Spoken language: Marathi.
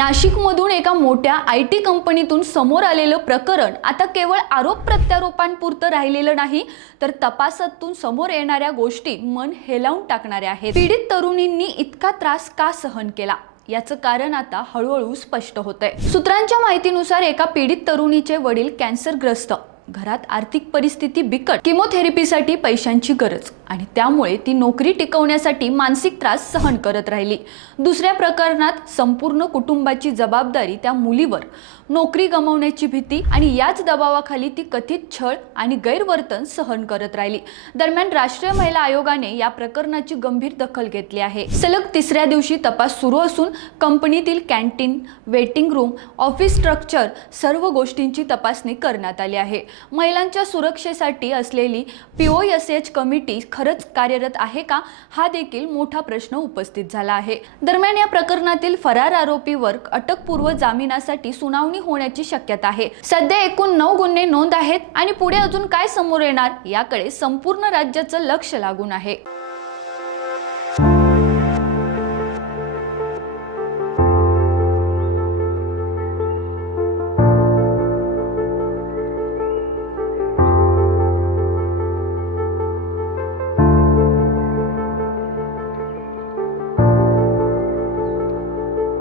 नाशिकमधून एका मोठ्या IT कंपनीतून समोर आलेलं प्रकरण आता केवळ आरोप प्रत्यारोपांपुरतं राहिलेलं नाही, तर तपासातून समोर येणाऱ्या गोष्टी मन हेलावून टाकणाऱ्या आहेत। पीडित तरुणींनी इतका त्रास का सहन केला याचं कारण आता हळूहळू स्पष्ट होतंय। सूत्रांच्या माहितीनुसार एका पीडित तरुणीचे वडील कॅन्सरग्रस्त, घरात आर्थिक परिस्थिती बिकट, किमोथेरपीसाठी पैशांची गरज आणि त्यामुळे ती नोकरी टिकवण्यासाठी मानसिक त्रास सहन करत राहिली। दुसऱ्या प्रकरणात संपूर्ण कुटुंबाची जबाबदारी त्या मुलीवर, नोकरी गमावण्याची भीती आणि याच दबावाखाली ती कथित छळ आणि गैरवर्तन सहन करत राहिली। दरम्यान राष्ट्रीय महिला आयोगाने या प्रकरणाची गंभीर दखल घेतली आहे। सलग तिसऱ्या दिवशी तपास सुरू असून कंपनीतील canteen, waiting room, office structure सर्व गोष्टींची तपासणी करण्यात आली आहे। महिलांच्या सुरक्षेसाठी असलेली POSH कमिटी खरंच कार्यरत आहे का, हा देखील मोठा प्रश्न उपस्थित झाला आहे। दरम्यान या प्रकरणातील फरार आरोपीवर अटकपूर्व जामिनासाठी सुनावणी होण्याची शक्यता आहे। सध्या एकूण 9 गुन्हे नोंद आहेत आणि पुढे अजून काय समोर येणार याकडे संपूर्ण राज्याचं लक्ष लागून आहे।